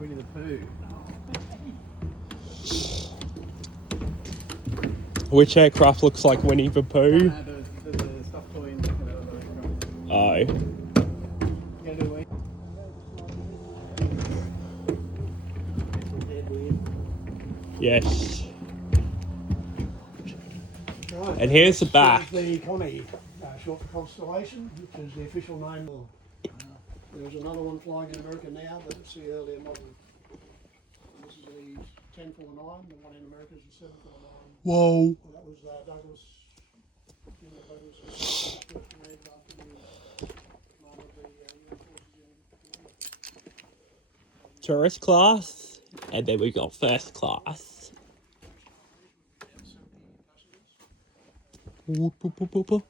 Winnie the Pooh. Which aircraft looks like Winnie the Pooh? The stuffed toy in the aircraft. Oh. You gonna do it? Yes. Right, And here's the back. This is the Connie, short for Constellation, which is the official name. There's another one flying in America now, but it's the earlier model. This is the 1049, the one in America is the 749. Whoa. That was Douglas. Douglas was first made after the command of the US forces in Tourist class. And then we got first class. Whoop, whoop, whoop, whoop, whoop.